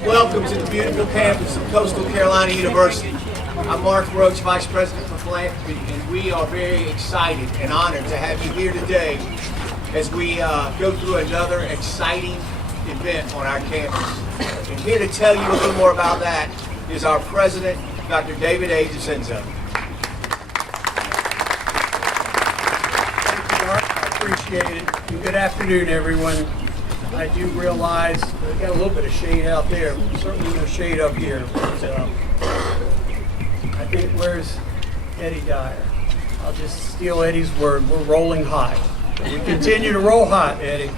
Welcome to the beautiful campus of Coastal Carolina University. I'm Mark Roach, Vice President for Philanthropy, and we are very excited and honored to have you here today as we go through another exciting event on our campus. And here to tell you a little more about that is our President, Dr. David A. DeCenzo. Thank you, Mark. I appreciate it. And good afternoon, everyone. I do realize we've got a little bit of shade out there. Certainly no shade up here. But, I think, where's Eddie Dyer? I'll just steal Eddie's word. We're rolling hot. We continue to roll hot, Eddie.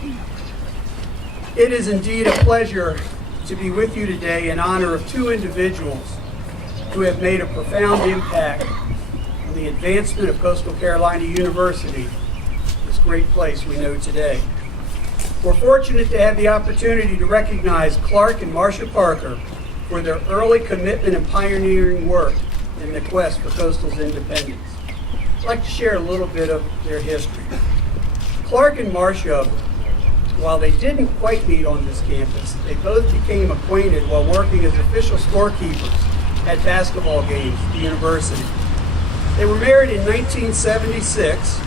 It is indeed a pleasure to be with you today in honor of two individuals who have made a profound impact on the advancement of Coastal Carolina University, this great place we know today. We're fortunate to have the opportunity to recognize Clark and Marcia Parker for their early commitment and pioneering work in the quest for Coastal's independence. I'd like to share a little bit of their history. Clark and Marcia, while they didn't quite meet on this campus, they both became acquainted while working as official scorekeepers at basketball games at the university. They were married in 1976.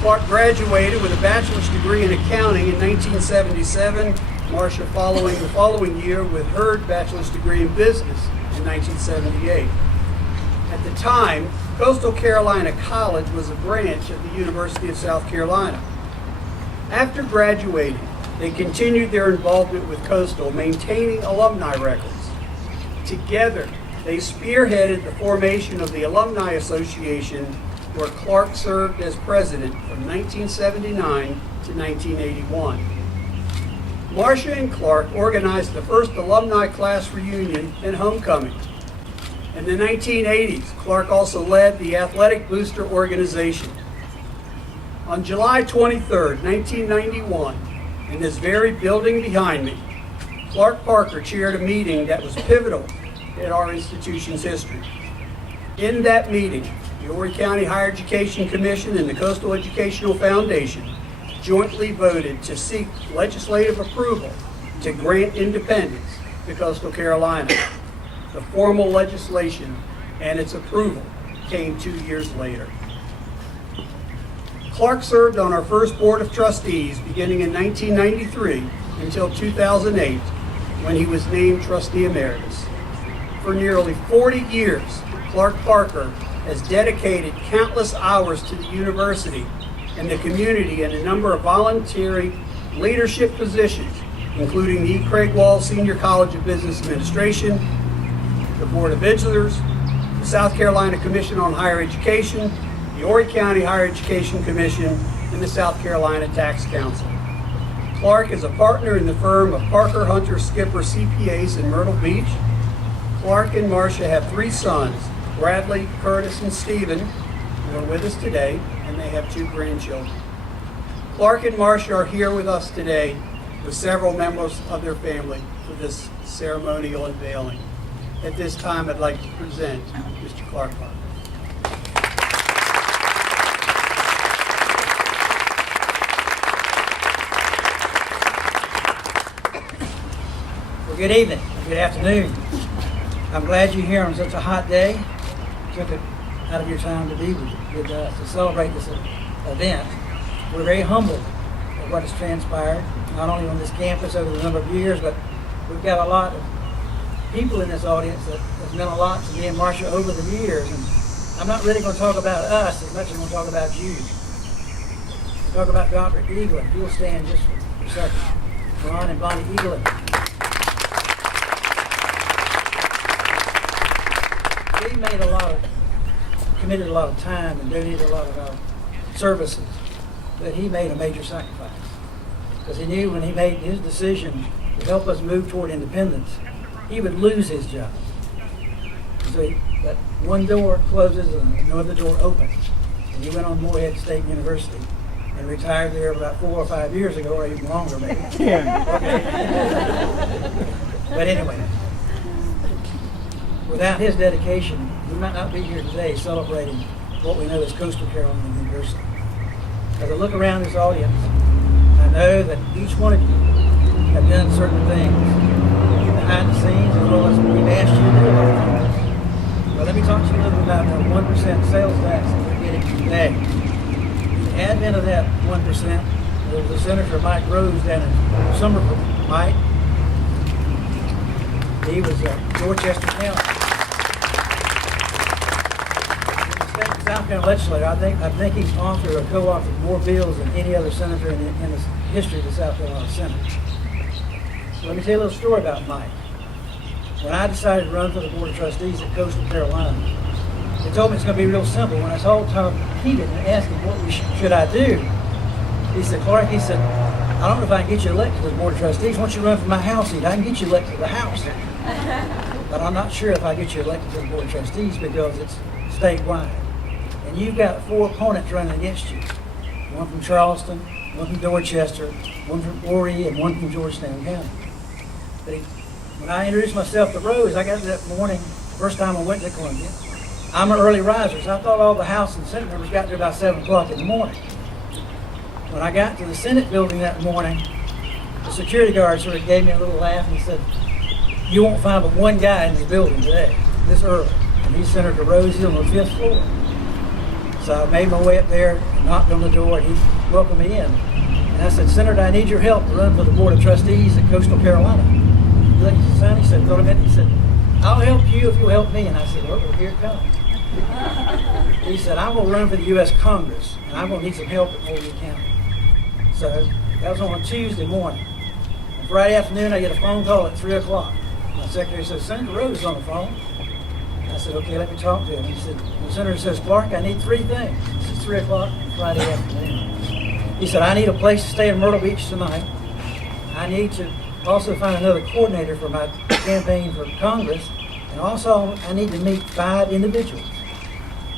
Clark graduated with a bachelor's degree in accounting in 1977, Marcia following the following year with her bachelor's degree in business in 1978. At the time, Coastal Carolina College was a branch of the University of South Carolina. After graduating, they continued their involvement with Coastal, maintaining alumni records. Together, they spearheaded the formation of the Alumni Association, where Clark served as president from 1979 to 1981. Marcia and Clark organized the first alumni class reunion and homecoming. In the 1980s, Clark also led the Athletic Booster Organization. On July 23, 1991, in this very building behind me, Clark Parker chaired a meeting that was pivotal in our institution's history. In that meeting, the Horry County Higher Education Commission and the Coastal Educational Foundation jointly voted to seek legislative approval to grant independence to Coastal Carolina. The formal legislation and its approval came 2 years later. Clark served on our first Board of Trustees beginning in 1993 until 2008, when he was named Trustee Emeritus. For nearly 40 years, Clark Parker has dedicated countless hours to the university and the community in a number of voluntary leadership positions, including the E. Craig Wall Senior College of Business Administration, the Board of Visitors, the South Carolina Commission on Higher Education, the Horry County Higher Education Commission, and the South Carolina Tax Council. Clark is a partner in the firm of Parker Hunter Skipper CPAs in Myrtle Beach. Clark and Marcia have 3 sons, Bradley, Curtis, and Stephen, who are with us today, and they have 2 grandchildren. Clark and Marcia are here with us today with several members of their family for this ceremonial unveiling. At this time, I'd like to present Mr. Clark Parker. Well, good evening, good afternoon. I'm glad you're here on such a hot day. Took it out of your time to be with us to celebrate this event. We're very humbled at what has transpired, not only on this campus over the number of years, but we've got a lot of people in this audience that has meant a lot to me and Marcia over the years. And I'm not really going to talk about us as much as I'm going to talk about you. We'll talk about Dr. Eaglin. If you'll stand just for a second. Ron and Bonnie Eaglin. They committed a lot of time and donated a lot of services, but he made a major sacrifice because he knew when he made his decision to help us move toward independence, he would lose his job. So that one door closes and another door opens. And he went on Morehead State University and retired there about 4 or 5 years ago, or even longer maybe. Yeah. Okay. But anyway, without his dedication, we might not be here today celebrating what we know as Coastal Carolina University. As I look around this audience, I know that each one of you have done certain things behind the scenes as well as we've asked you to do a lot of things. Well, let me talk to you a little bit about the 1% sales tax that we're getting today. The advent of that 1%, there was a Senator Mike Rose down in Somerville. Mike, he was Dorchester County. State and South Carolina legislator. I think he's authored or co-authored more bills than any other senator in the history of the South Carolina Senate. So let me tell you a little story about Mike. When I decided to run for the Board of Trustees at Coastal Carolina, they told me it's going to be real simple. When I told Tom Heaton and asked him what should I do, he said, Clark, he said, I don't know if I can get you elected to the Board of Trustees. Once you run for my House seat, I can get you elected to the House. But I'm not sure if I get you elected to the Board of Trustees because it's statewide. And you've got 4 opponents running against you. One from Charleston, one from Dorchester, one from Horry, and one from Georgetown County. But when I introduced myself to Rose, I got there that morning, first time I went to Columbia. I'm an early riser, so I thought all the House and Senate members got there about 7 o'clock in the morning. When I got to the Senate building that morning, the security guard sort of gave me a little laugh and he said, you won't find but one guy in this building today, this early. And he's Senator Rose. He's on the 5th floor. So I made my way up there and knocked on the door and he welcomed me in. And I said, Senator, I need your help to run for the Board of Trustees at Coastal Carolina. He looked at his son, he said, wait a minute. He said, I'll help you if you'll help me. And I said, well, here it comes. He said, I'm going to run for the U.S. Congress and I'm going to need some help at Horry County. So that was on a Tuesday morning. And Friday afternoon, I get a phone call at 3 o'clock. My secretary says, Senator Rose is on the phone. I said, okay, let me talk to him. He said, the senator says, Clark, I need 3 things. This is 3 o'clock on Friday afternoon. He said, I need a place to stay in Myrtle Beach tonight. I need to also find another coordinator for my campaign for Congress. And also, I need to meet 5 individuals.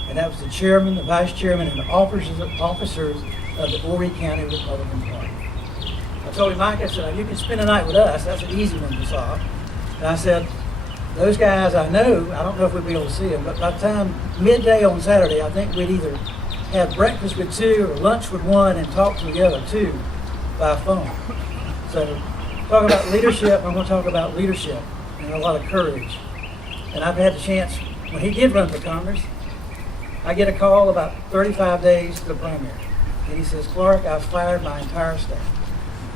And that was the chairman, the vice chairman, and the officers of the Horry County Republican Party. I told him, Mike, I said, you can spend a night with us. That's an easy one to solve. And I said, those guys I know, I don't know if we'll be able to see them, but by the time midday on Saturday, I think we'd either have breakfast with 2 or lunch with 1 and talk to the other 2 by phone. So talk about leadership, I'm going to talk about leadership and a lot of courage. And I've had the chance, when he did run for Congress, I get a call about 35 days to the primary. And he says, Clark, I've fired my entire staff.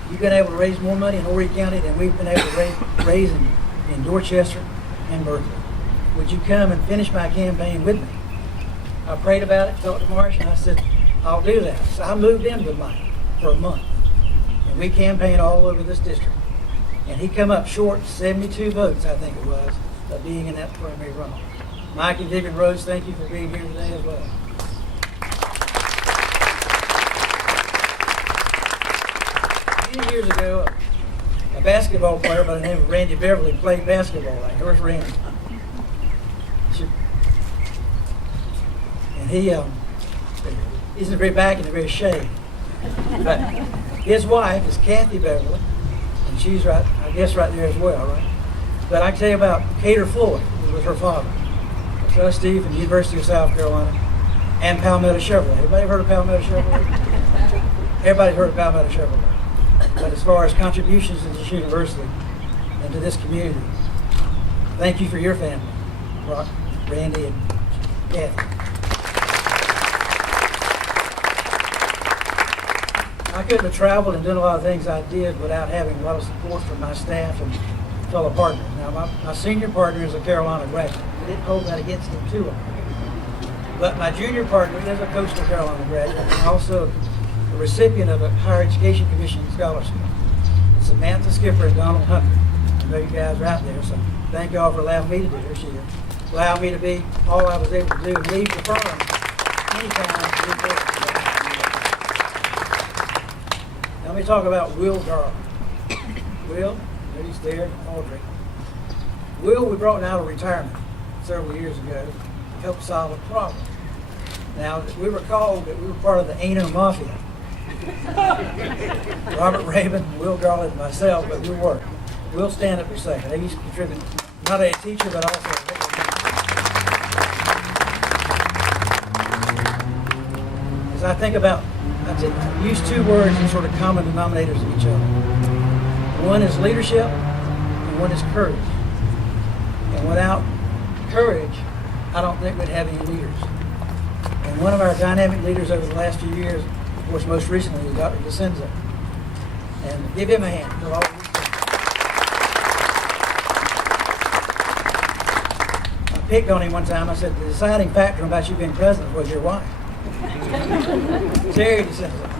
You've been able to raise more money in Horry County than we've been able to raise in Dorchester and Berkeley. Would you come and finish my campaign with me? I prayed about it, talked to Marsh, and I said, I'll do that. So I moved in with Mike for a month. And we campaigned all over this district. And he come up short 72 votes, I think it was, of being in that primary runoff. Mike and Vivian Rose, thank you for being here today as well. Many years ago, a basketball player by the name of Randy Beverly played basketball. Where's Randy? And he's in the very back in the very shade. But his wife is Kathy Beverly, and she's right, I guess, right there as well, right? But I can tell you about Cater Floyd, who was her father, a trustee from the University of South Carolina, and Palmetto Chevrolet. Everybody heard of Palmetto Chevrolet? Everybody's heard of Palmetto Chevrolet. But as far as contributions to this university and to this community, thank you for your family, Rock, Randy, and Kathy. I couldn't have traveled and done a lot of things I did without having a lot of support from my staff and fellow partners. Now, my senior partner is a Carolina graduate. I didn't hold that against him too long. But my junior partner is a Coastal Carolina graduate and also a recipient of a Higher Education Commission scholarship. It's Samantha Skipper and Donald Hunter. I know you guys are out there, so thank y'all for allowing me to do this year. Allowed me to be all I was able to do and leave the firm anytime to do this. Now let me talk about Will Garland. Will, he's there, Audrey. Will, we brought out of retirement several years ago to help solve a problem. Now, we were called that we were part of the Atheneum Mafia. Robert Raven, Will Garland, and myself, but we weren't. We'll stand up for a second. He's contributed, not a teacher, but also a victim. As I think about, I use 2 words as sort of common denominators of each other. One is leadership, and and one is courage. And without courage, I don't think we'd have any leaders. And one of our dynamic leaders over the last few years, of course, most recently, is Dr. DeCenza. And give him a hand for all of you. I picked on him one time. I said, the deciding factor about you being president was your wife. Terry DeCenza.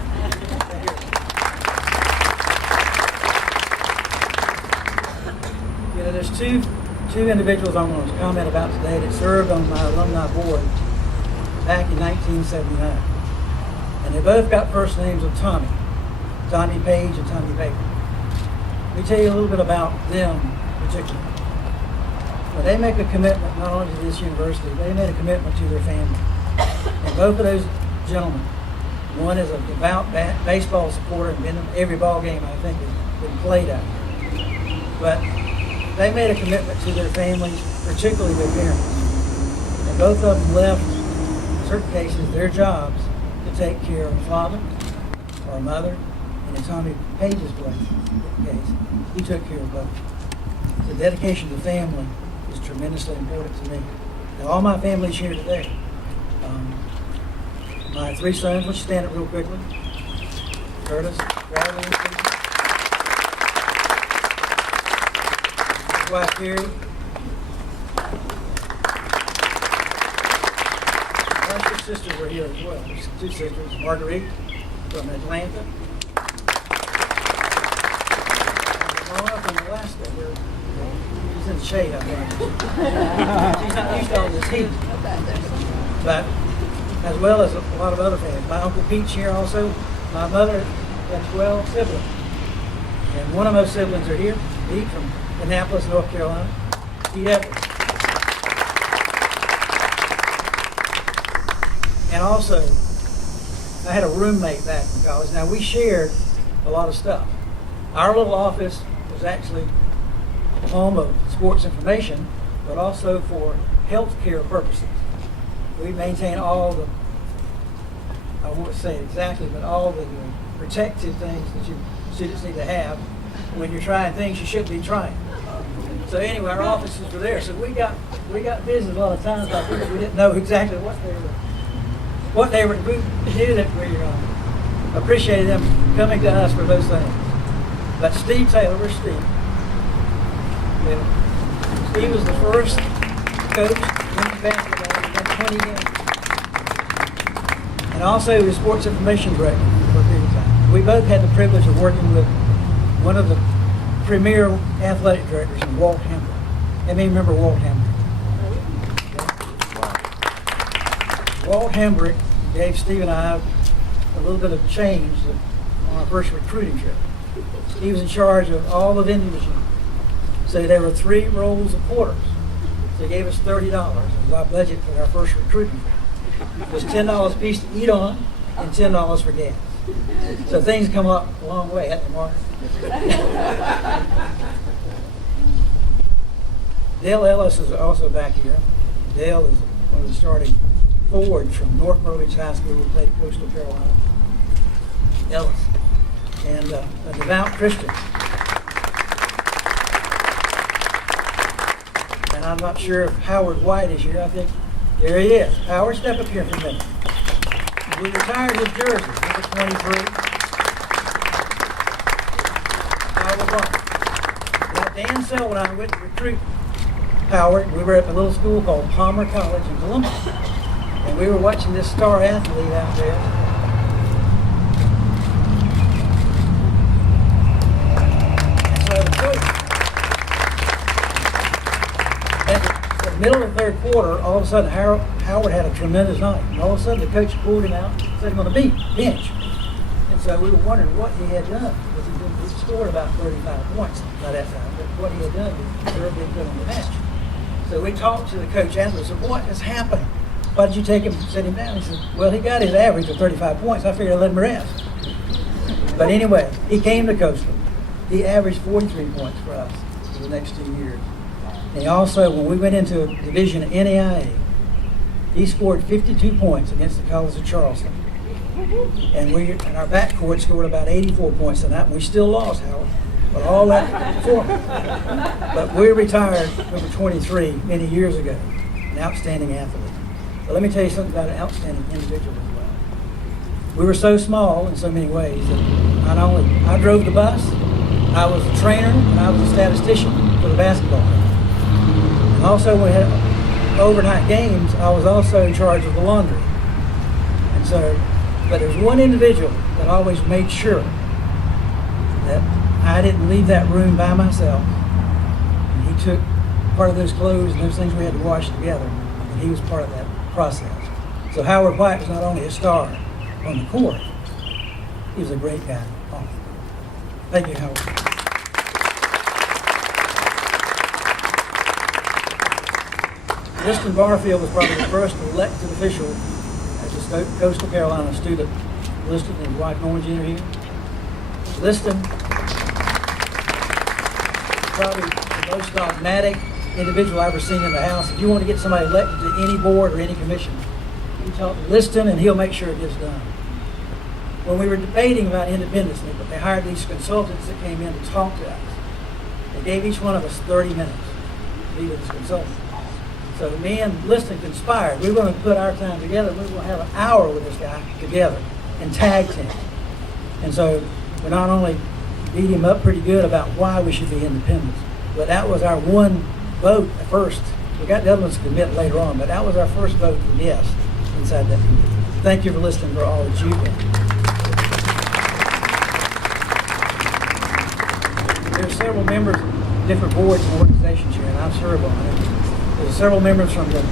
You know, there's two individuals I want to comment about today that served on my alumni board back in 1979. And they both got first names of Tommy. Tommy Page and Tommy Baker. Let me tell you a little bit about them particularly. Well, they make a commitment not only to this university, they made a commitment to their family. And both of those gentlemen, one is a devout baseball supporter and been in every ball game I think has been played out here. But they made a commitment to their families, particularly their parents. And both of them left, in certain cases, their jobs to take care of a father or a mother. And in Tommy Page's case, he took care of both. The dedication to family is tremendously important to me. Now, all my family's here today. My three sons, let's stand up real quickly. Curtis, Bradley, and Stephen. His wife, Carrie. My two sisters are here as well. There's two sisters, Marguerite from Atlanta. Growing up in Alaska, she's in the shade, I think. She's not used to all this heat. But as well as a lot of other families. My Uncle Pete's here also. My mother had 12 siblings. And one of those siblings are here, Pete from Annapolis, North Carolina. Pete Evans. And also, I had a roommate back in college. Now, we shared a lot of stuff. Our little office was actually home of sports information, but also for health care purposes. We maintain all the, I won't say it exactly, but all the protective things that you students need to have when you're trying things you shouldn't be trying. So anyway, our offices were there. So we got visited a lot of times by people we didn't know exactly what they were. We knew that we appreciated them coming to us for those things. But Steve Taylor, where's Steve? Steve was the first coach in basketball. 20 games. And also he was sports information director for a period of time. We both had the privilege of working with one of the premier athletic directors, Walt Hambrick. Let me remember Walt Hambrick. Walt Hambrick gave Steve and I a little bit of change on our first recruiting trip. He was in charge of all the vending machines. So there were 3 rolls of quarters. So he gave us $30. It was our budget for our first recruiting trip. It was $10 a piece to eat on and $10 for gas. So things come up a long way, haven't they, Mark? Dale Ellis is also back here. Dale is one of the starting forwards from North Myrtle Beach High School who played Coastal Carolina. Ellis. And a devout Christian. And I'm not sure if Howard White is here. I think there he is. Howard, step up here for a minute. We retired his jersey, number 23. Howard White. Now, Dan Selwyn and I went to recruit Howard. We were at a little school called Palmer College in Columbus. And we were watching this star athlete out there. Middle of the third quarter, all of a sudden Howard had a tremendous night. And all of a sudden the coach pulled him out and set him on the bench. And so we were wondering what he had done. Because he scored about 35 points by that time. But what he had done was terribly put on the bench. So we talked to the coach after and said, what is happening? Why did you take him and set him down? He said, well, he got his average of 35 points. I figured I'd let him rest. But anyway, he came to Coastal. He averaged 43 points for us for the next 2 years. And he also, when we went into a division of NAIA, he scored 52 points against the College of Charleston. And our backcourt scored about 84 points tonight, and we still lost, Howard. but all that before me. But we retired number 23 many years ago, an outstanding athlete. But let me tell you something about an outstanding individual as well. We were so small in so many ways that not only I drove the bus, I was a trainer, and I was a statistician for the basketball team. And also when we had overnight games, I was also in charge of the laundry. And so, but there's one individual that always made sure that I didn't leave that room by myself. And he took part of those clothes and those things we had to wash together, and he was part of that process. So Howard White was not only a star on the court, he was a great guy. Thank you, Howard. Liston Barfield was probably the first elected official as a Coastal Carolina student. Liston and his wife Norma Jr. here. Liston, probably the most dogmatic individual I've ever seen in the House. If you want to get somebody elected to any board or any commission, you talk to Liston and he'll make sure it gets done. When we were debating about independence, they hired these consultants that came in to talk to us. They gave each one of us 30 minutes to meet with this consultant. So me and Liston conspired. We were going to put our time together. We were going to have an hour with this guy together and tag team. And so we not only beat him up pretty good about why we should be independent, but that was our one vote at first. We got the other ones to commit later on, but that was our first vote for yes inside that committee. Thank you for listening for all that you've done. There are several members of different boards and organizations here, and I serve on it. There's several members from the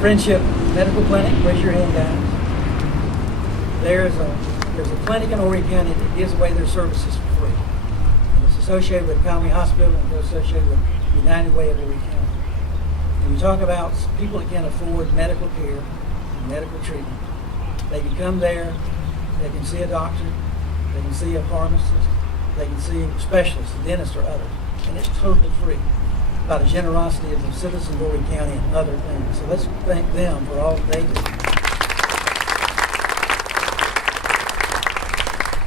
Friendship Medical Clinic. Raise your hand, guys. There's a clinic in Horry County that gives away their services for free. And it's associated with County Hospital and it's associated with United Way of Horry County. And you talk about people that can't afford medical care and medical treatment. They can come there, they can see a doctor, they can see a pharmacist, they can see a specialist, a dentist or others. And it's totally free by the generosity of the citizens of Horry County and other things. So let's thank them for all that they do.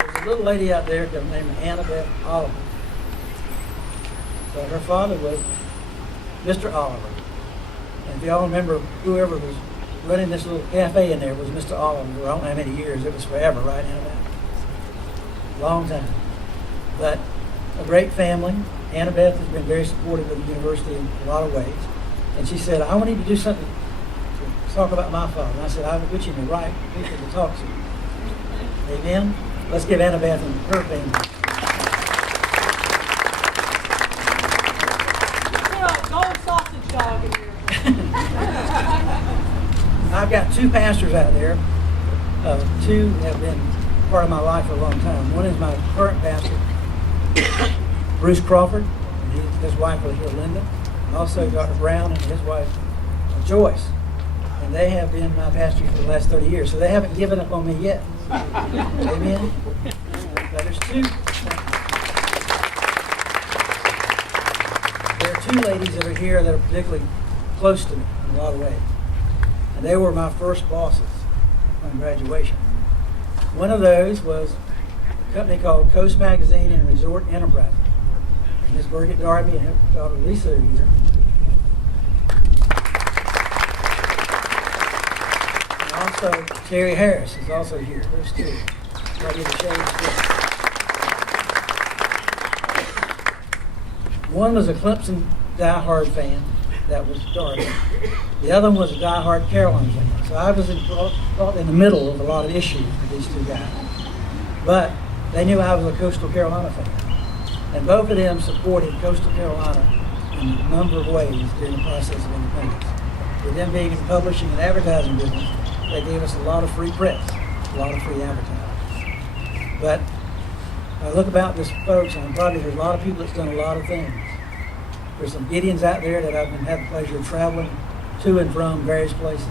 There's a little lady out there named Annabeth Oliver. So her father was Mr. Oliver. And if y'all remember, whoever was running this little cafe in there was Mr. Oliver. I don't know how many years. It was forever, right, Annabeth? Long time. But a great family. Annabeth has been very supportive of the university in a lot of ways. And she said, I want you to do something to talk about my father. And I said, I will put you in the right people to talk to. Amen? Let's give Annabeth and her family. Gold sausage dog in here. I've got two pastors out there. Two have been part of my life for a long time. One is my current pastor, Bruce Crawford, and his wife was here, Linda. And also Dr. Brown and his wife, Joyce. And they have been my pastors for the last 30 years, so they haven't given up on me yet. Amen? But there's two. There are two ladies that are here that are particularly close to me in a lot of ways. And they were my first bosses on graduation. One of those was a company called Coast Magazine and Resort Enterprises. And Ms. Birgit Darby and her daughter Lisa are here. And also Terry Harris is also here. Those two. Ready to show you. One was a Clemson diehard fan. That was Darby. The other one was a diehard Carolina fan. So I was in the middle of a lot of issues with these two guys. But they knew I was a Coastal Carolina fan. And both of them supported Coastal Carolina in a number of ways during the process of independence. With them being in the publishing and advertising business, they gave us a lot of free press, a lot of free advertising. But I look about this, folks, and probably there's a lot of people that's done a lot of things. There's some Gideons out there that I've had the pleasure of traveling to and from various places.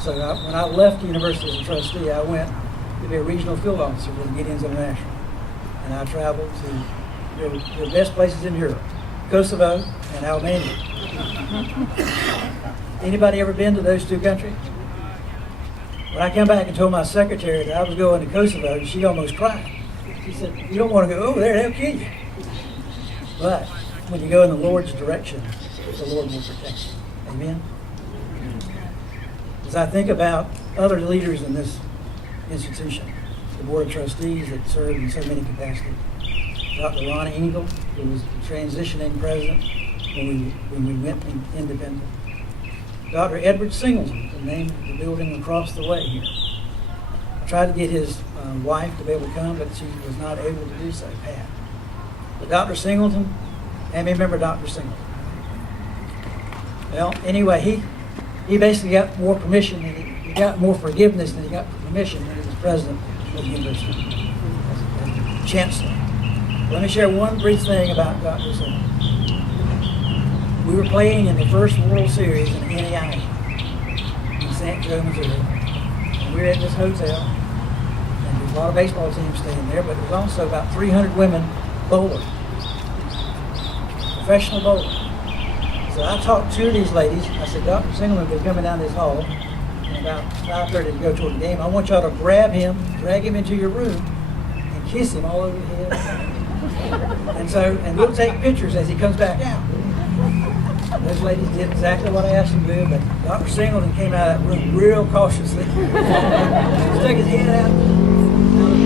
So when I left the university as a trustee, I went to be a regional field officer for the Gideons International. And I traveled to the best places in Europe, Kosovo and Albania. Anybody ever been to those two countries? When I came back and told my secretary that I was going to Kosovo, she almost cried. He said, you don't want to go over there, they'll kill you. But when you go in the Lord's direction, the Lord will protect you. Amen? As I think about other leaders in this institution, the Board of Trustees that served in so many capacities, Dr. Ronnie Engel, who was the transitioning president when we went independent. Dr. Edward Singleton, the name of the building across the way here. I tried to get his wife to be able to come, but she was not able to do so, Pat. But Dr. Singleton, and remember Dr. Singleton. Well, anyway, he basically got more permission, and he got more forgiveness than he got permission when he was president of the university, as chancellor. Let me share one brief thing about Dr. Singleton. We were playing in the first World Series in NAIA in St. Joe, Missouri. And we were at this hotel, and there was a lot of baseball teams staying there, but there was also about 300 women bowlers, professional bowlers. So I talked to these ladies. I said, Dr. Singleton will be coming down this hall in about 5:30 to go toward the game. I want y'all to grab him, drag him into your room, and kiss him all over the head. And we'll take pictures as he comes back out. Those ladies did exactly what I asked them to do, but Dr. Singleton came out of that room real cautiously. He stuck his head out the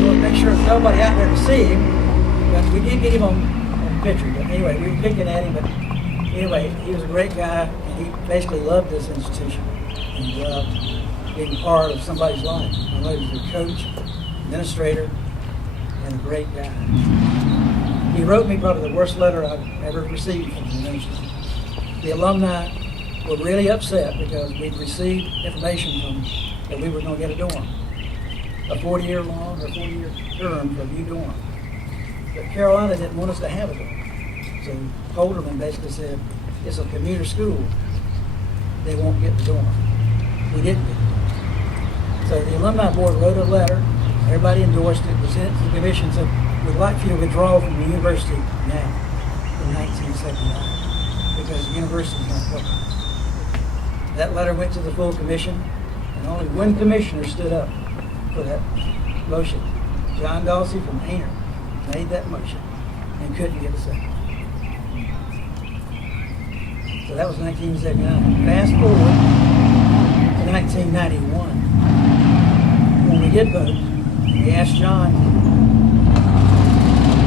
door, make sure there's nobody out there to see him. But we did get him on picture. But anyway, we were picking at him. But anyway, he was a great guy, and he basically loved this institution. And he loved being part of somebody's life. I know he was a coach, administrator, and a great guy. He wrote me probably the worst letter I've ever received from the university. The alumni were really upset because we'd received information from that we were going to get a dorm, a 40-year long or 40-year term for a new dorm. But Carolina didn't want us to have a dorm. So Holderman basically said, it's a commuter school. They won't get the dorm. We didn't get it. So the alumni board wrote a letter. Everybody endorsed it. We sent it to the commission and said, we'd like for you to withdraw from the university now in 1979 because the university is not working. That letter went to the full commission, and only one commissioner stood up for that motion. John Dawsey from Hainer made that motion and couldn't get a second. So that was 1979. Fast forward to 1991. When we did vote, we asked John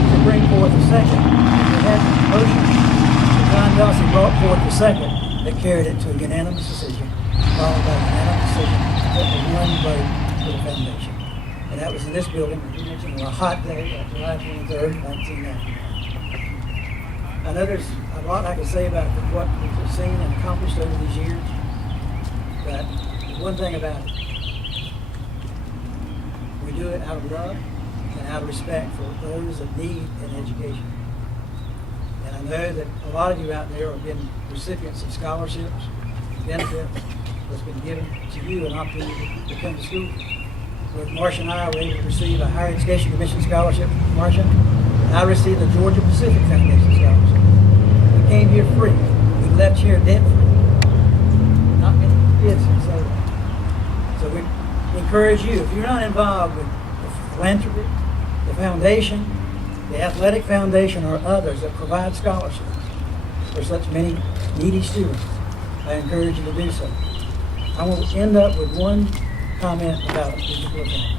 to bring forth a second. We had a motion. John Dawsey brought forth the second that carried it to a unanimous decision, followed by a unanimous decision with one vote for the foundation. And that was in this building, as you mentioned, on a hot day, July 23rd, 1990. I know there's a lot I could say about what we've seen and accomplished over these years, but one thing about it, we do it out of love and out of respect for those that need an education. And I know that a lot of you out there have been recipients of scholarships, benefits that's been given to you an opportunity to come to school. Both Marcia and I were able to receive a Higher Education Commission scholarship. Marcia, I received the Georgia Pacific Foundation scholarship. We came here free. We left here debt free. Not many kids can say that. So we encourage you, if you're not involved with the philanthropy, the foundation, the athletic foundation, or others that provide scholarships for such many needy students, I encourage you to do so. I will end up with one comment about a particular family.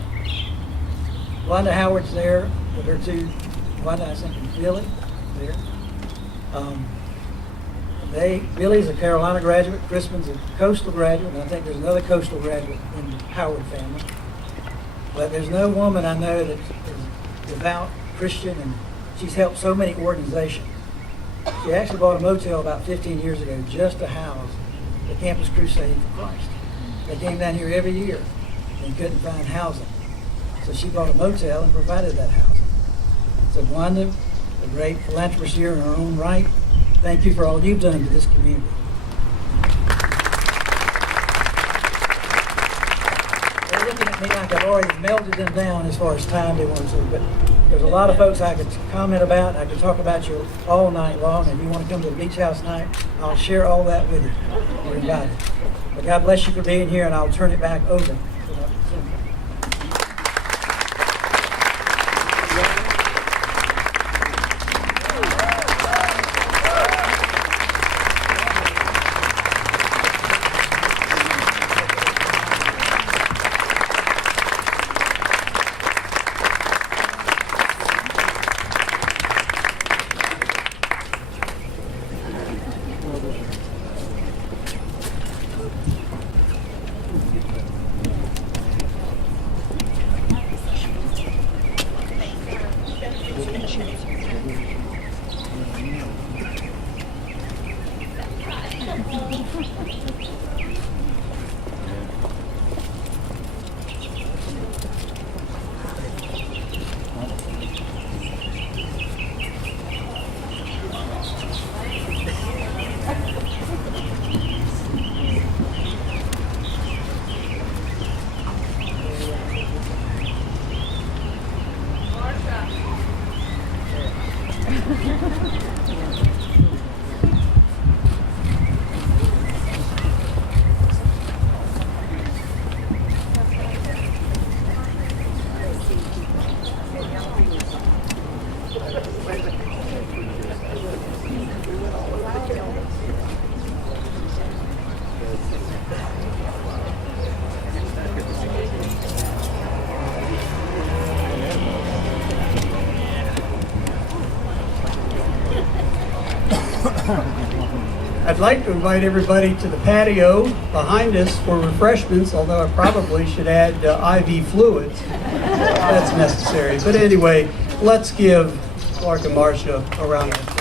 Wanda Howard's there with her two, Wanda, I think, and Billy there. Billy's a Carolina graduate, Crispin's a Coastal graduate, and I think there's another Coastal graduate in the Howard family. But there's no woman I know that is devout Christian, and she's helped so many organizations. She actually bought a motel about 15 years ago just to house the Campus Crusade for Christ. They came down here every year and couldn't find housing. So she bought a motel and provided that housing. So Wanda, a great philanthropist here in her own right, thank you for all you've done to this community. They're looking at me like I've already melted them down as far as time they want to, but there's a lot of folks I could comment about. I could talk about you all night long. If you want to come to the beach house night, I'll share all that with you. You're invited. But God bless you for being here, and I'll turn it back over to Dr. Simmons. I'd like to invite everybody to the patio behind us for refreshments, although I probably should add IV fluids. That's necessary. But anyway, let's give Clark and Marcia a round of applause.